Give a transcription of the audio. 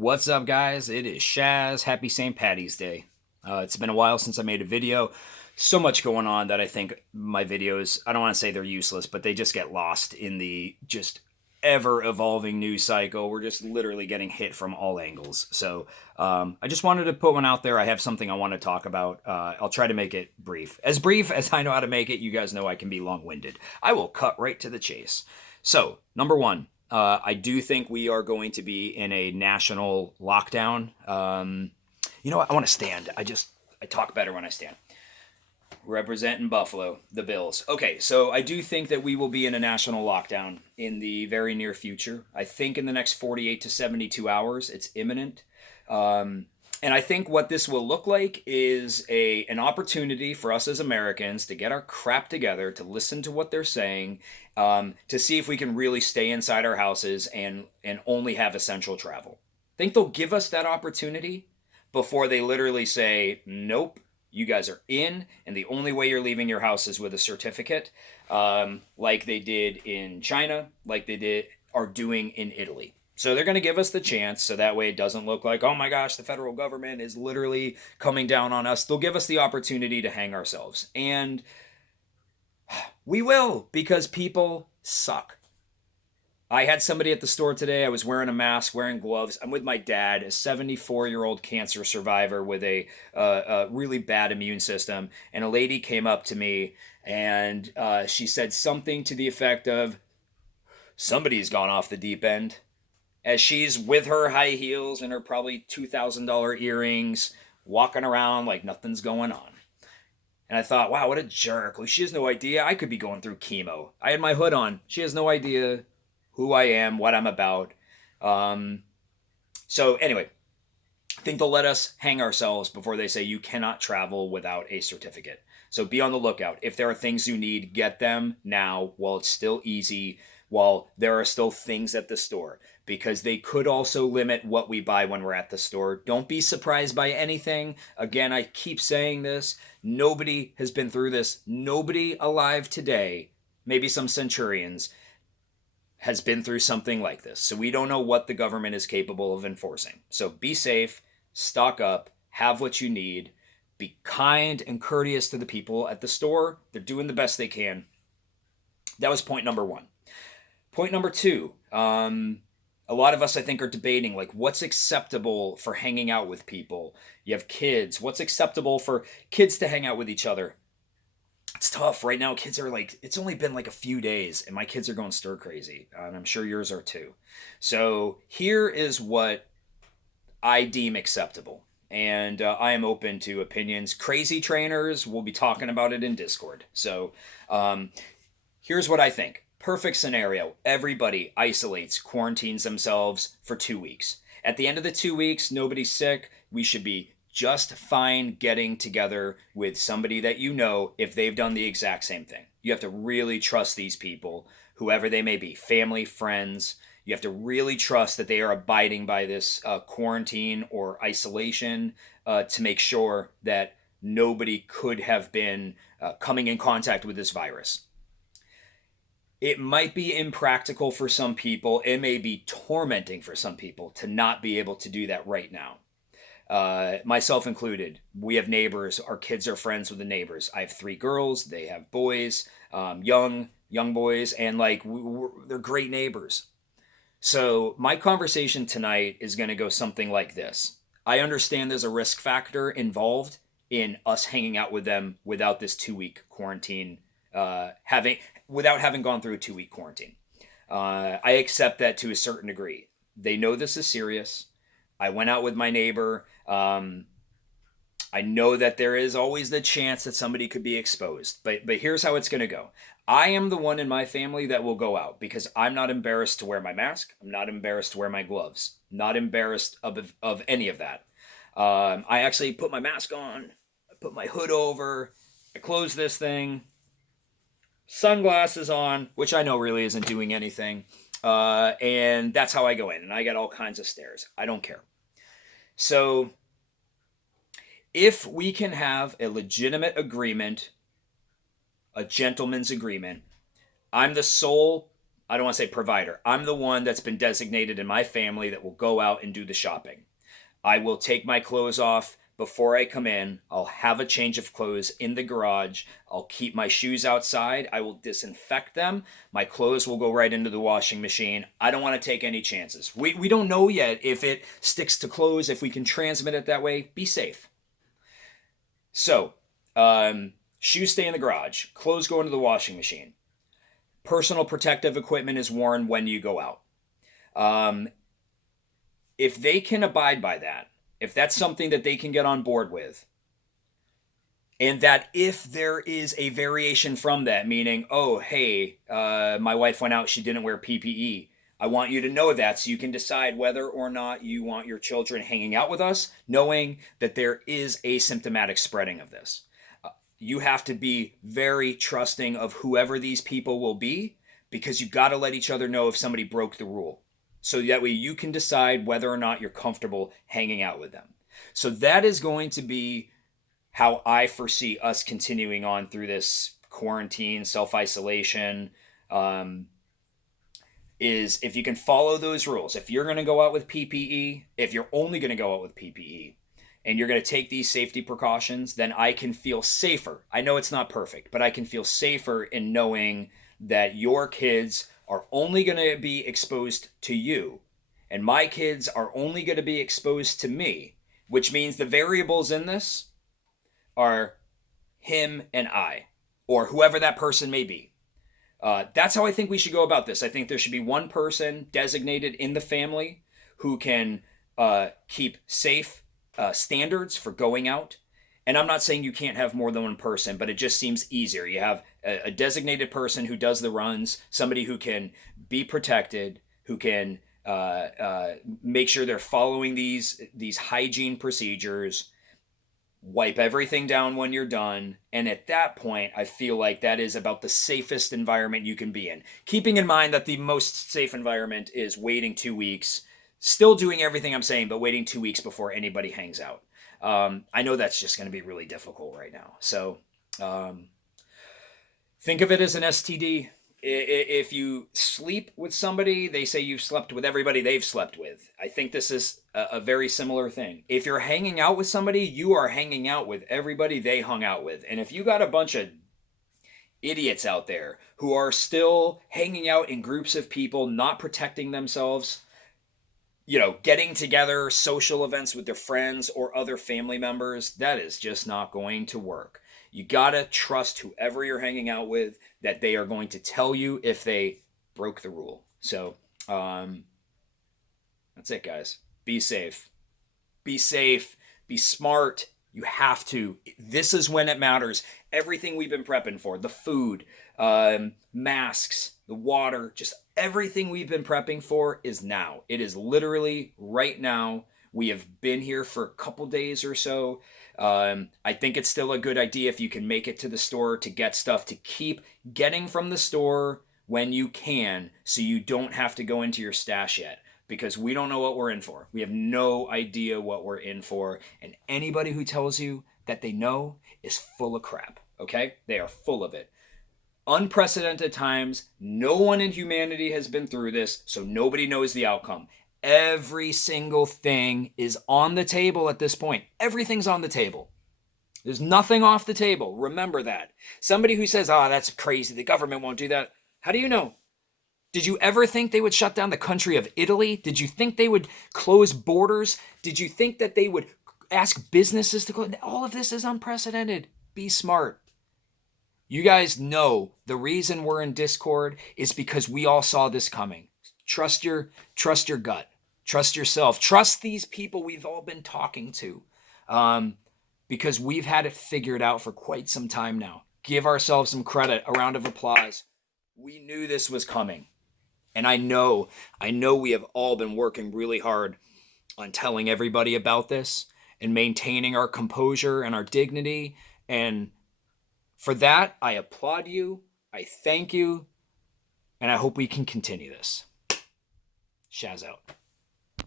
What's up, guys? It is Shaz. Happy St. Patty's Day. It's been a while since I made a video. So much going on that I think my videos, I don't want to say they're useless, but they just get lost in the just ever evolving news cycle. We're just literally getting hit from all angles. So I just wanted to put one out there. I have something I want to talk about. I'll try to make it brief. As brief as I know how to make it. You guys know I can be long winded. I will cut right to the chase. So, number one, I do think we are going to be in a national lockdown. You know what? I want to stand. I talk better when I stand. Representing Buffalo, the Bills. Okay, so I do think that we will be in a national lockdown in the very near future. I think in the next 48 to 72 hours, it's imminent. Um, and I think what this will look like is an opportunity for us as Americans to get our crap together, to listen to what they're saying, to see if we can really stay inside our houses and only have essential travel. Think they'll give us that opportunity before they literally say, nope, you guys are in, and the only way you're leaving your house is with a certificate, like they did in China, like are doing in Italy. So they're going to give us the chance, so that way it doesn't look like, oh my gosh, the federal government is literally coming down on us. They'll give us the opportunity to hang ourselves, and we will, because people suck. I had somebody at the store today. I was wearing a mask, wearing gloves. I'm with my dad, a 74-year-old cancer survivor with a really bad immune system. And a lady came up to me and she said something to the effect of, somebody's gone off the deep end. As she's with her high heels and her probably $2,000 earrings, walking around like nothing's going on. And I thought, wow, what a jerk. Like, she has no idea. I could be going through chemo. I had my hood on. She has no idea who I am, what I'm about. Um, so anyway, I think they'll let us hang ourselves before they say you cannot travel without a certificate. So be on the lookout. If there are things you need, get them now while it's still easy, while there are still things at the store, because they could also limit what we buy when we're at the store. Don't be surprised by anything. Again, I keep saying this. Nobody has been through this. Nobody alive today, maybe some centurions, has been through something like this. So we don't know what the government is capable of enforcing. So be safe, stock up, have what you need, be kind and courteous to the people at the store. They're doing the best they can. That was point number one. Point number two, a lot of us, I think, are debating like what's acceptable for hanging out with people. You have kids. What's acceptable for kids to hang out with each other? It's tough right now. Kids are like, it's only been like a few days and my kids are going stir crazy, and I'm sure yours are too. So here is what I deem acceptable, and I am open to opinions. Crazy trainers, we'll be talking about it in Discord. So here's what I think. Perfect scenario: everybody isolates, quarantines themselves for 2 weeks. At the end of the 2 weeks, nobody's sick. We should be just fine getting together with somebody that you know if they've done the exact same thing. You have to really trust these people, whoever they may be, family, friends. You have to really trust that they are abiding by this quarantine or isolation to make sure that nobody could have been coming in contact with this virus. It might be impractical for some people. It may be tormenting for some people to not be able to do that right now. Myself included. We have neighbors. Our kids are friends with the neighbors. I have three girls. They have boys, young boys, and like they're great neighbors. So my conversation tonight is going to go something like this. I understand there's a risk factor involved in us hanging out with them without this 2 week quarantine, having without having gone through a 2 week quarantine. I accept that to a certain degree. They know this is serious. I went out with my neighbor. I know that there is always the chance that somebody could be exposed, but here's how it's going to go. I am the one in my family that will go out because I'm not embarrassed to wear my mask. I'm not embarrassed to wear my gloves. Not embarrassed of any of that. I actually put my mask on. I put my hood over. I close this thing. Sunglasses on, which I know really isn't doing anything. And that's how I go in. And I get all kinds of stares. I don't care. So if we can have a legitimate agreement, a gentleman's agreement, I'm the sole I don't want to say provider. I'm the one that's been designated in my family that will go out and do the shopping. I will take my clothes off before I come in. I'll have a change of clothes in the garage. I'll keep my shoes outside. I will disinfect them. My clothes will go right into the washing machine. I don't want to take any chances. We don't know yet if it sticks to clothes, if we can transmit it that way. Be safe. So, shoes stay in the garage. Clothes go into the washing machine. Personal protective equipment is worn when you go out. Um, if they can abide by that, if that's something that they can get on board with, and that if there is a variation from that, meaning, oh, hey, my wife went out, she didn't wear PPE. I want you to know that so you can decide whether or not you want your children hanging out with us, knowing that there is asymptomatic spreading of this. You have to be very trusting of whoever these people will be, because you got to let each other know if somebody broke the rule. So that way you can decide whether or not you're comfortable hanging out with them. So that is going to be how I foresee us continuing on through this quarantine, self-isolation, is if you can follow those rules. If you're going to go out with PPE, if you're only going to go out with PPE, and you're going to take these safety precautions, then I can feel safer. I know it's not perfect, but I can feel safer in knowing that your kids are only going to be exposed to you, and my kids are only going to be exposed to me, which means the variables in this are him and I, or whoever that person may be. That's how I think we should go about this. I think there should be one person designated in the family who can keep safe standards for going out. And I'm not saying you can't have more than one person, but it just seems easier. You have a designated person who does the runs, somebody who can be protected, who can make sure they're following these hygiene procedures, wipe everything down when you're done. And at that point, I feel like that is about the safest environment you can be in. Keeping in mind that the most safe environment is waiting 2 weeks, still doing everything I'm saying, but waiting 2 weeks before anybody hangs out. I know that's just going to be really difficult right now. So think of it as an STD. If you sleep with somebody, they say you've slept with everybody they've slept with. I think this is a very similar thing. If you're hanging out with somebody, you are hanging out with everybody they hung out with. And if you got a bunch of idiots out there who are still hanging out in groups of people, not protecting themselves, getting together, social events with their friends or other family members, that is just not going to work. You gotta trust whoever you're hanging out with that they are going to tell you if they broke the rule. So, that's it, guys. Be safe. Be safe. Be smart. You have to. This is when it matters. Everything we've been prepping for, the food, masks, the water, just everything we've been prepping for is now. It is literally right now. We have been here for a couple days or so. I think it's still a good idea if you can make it to the store to get stuff, to keep getting from the store when you can, so you don't have to go into your stash yet, because we don't know what we're in for. We have no idea what we're in for. And anybody who tells you that they know is full of crap, okay? They are full of it. Unprecedented times. No one in humanity has been through this, so nobody knows the outcome. Every single thing is on the table at this point. Everything's on the table. There's nothing off the table. Remember that. Somebody who says, that's crazy, the government won't do that. How do you know? Did you ever think they would shut down the country of Italy? Did you think they would close borders? Did you think that they would ask businesses to close? All of this is unprecedented. Be smart. You guys know the reason we're in Discord is because we all saw this coming. Trust your gut. Trust yourself. Trust these people we've all been talking to, because we've had it figured out for quite some time now. Give ourselves some credit, a round of applause. We knew this was coming. And I know we have all been working really hard on telling everybody about this and maintaining our composure and our dignity. And for that, I applaud you. I thank you. And I hope we can continue this. Shaz out.